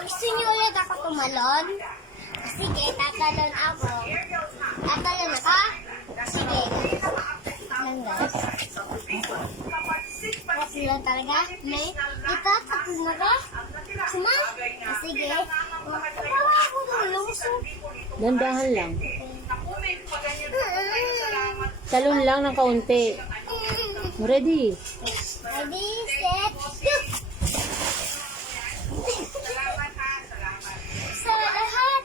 gusto niyo ulit ako tumalon? Sige, tatalon ako. Tatalon ako? Sige. Lang guys. Kasi lang talaga. May ito, tatalon ako. Suma? Sige. Tawa ako tulong. Dandahan lang. Talon lang ng kaunti. Ready? Ready, set, go! Sa lahat.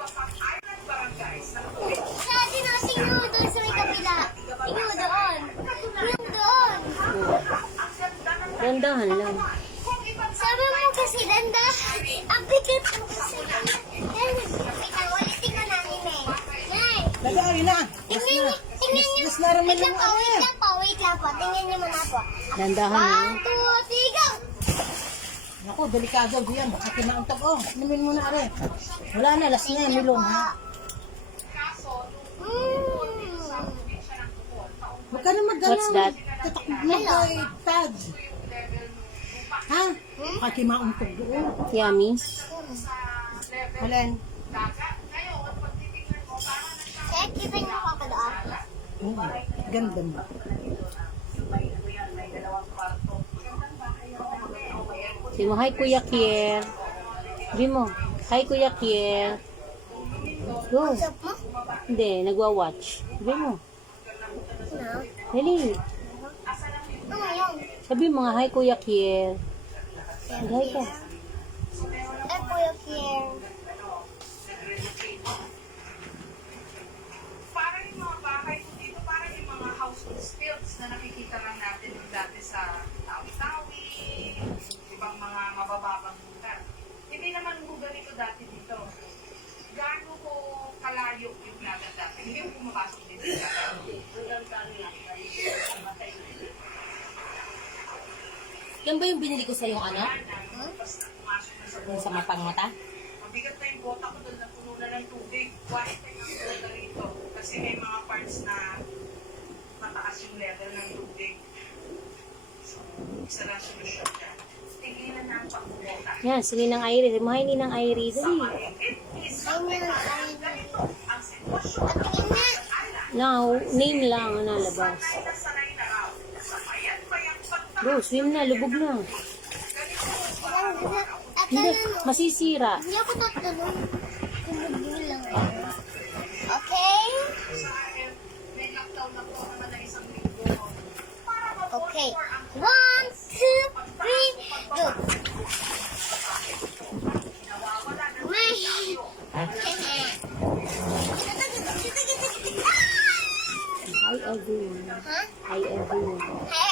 Sa dinasing nyo doon sa may kabila. Tingnan mo doon. Tingnan mo doon. Dandahan lang. Sabi mo kasi danda. Ang bigat mo kasi. Ulitin ko namin eh. Nay. Lagay na. Tingnan niyo. Mas naramay Wait lang lang po, ako wait lang po, wait lang po. Tingnan niyo muna po. Dandahan lang. 1, 2, 3, go! Ako, delikado diyan. Baka kinauntog. Oh, inumin mo na are. Wala na, last na yan. Milong ha. Huwag ka na mag-galaw. What's that? Tatakbo mo kay Tad. Ha? Baka kinauntog doon. Yummy. Halen. Eh, kita niyo ako doon. Ganda mo. Sabi mo, hi Kuya Kier. Sabi mo, hi Kuya Kier. Go. What's up mo? Hindi, nagwa-watch. Sabi mo. No. Dali. Ano yun? Sabi mo nga, hi Kuya Kier. Hi ka. Eh, Kuya Kier. Parang yung mga bahay ko dito, parang yung mga household skills na nakikita lang natin yung dati sa Tawi-Tawi, ibang mga mabababang lugar. Hindi naman po ganito dati dito. Gaano ko kalayo yung natin dati. Hindi yung pumapasok dito. Yan ba yung binili ko sa yung ano? Yung sa matang mata? Mabigat na yung bota ko doon na puno na ng tubig. Quiet na yung bota rito. Kasi may mga parts na mataas yung level ng tubig. So, isa lang solusyon dyan. Tigilan na ang pagbubota. Yan, si Ninang Iris. Sabi mo, hi Ninang Iris. Dali. Ay, Ang sitwasyon at tingin na. Now, name lang ang nalabas. na sanay na raw. Sa bayan pa yung pagtaka. Go, swim na, lubog na. At Hindi, ano, masisira. hindi ako tatanong. Kumugul lang ako. Okay? Sa akin, may lockdown na po naman na isang linggo. Okay. 1, 2, 3, go! May... Hi everyone. Ha? Hi everyone. Hi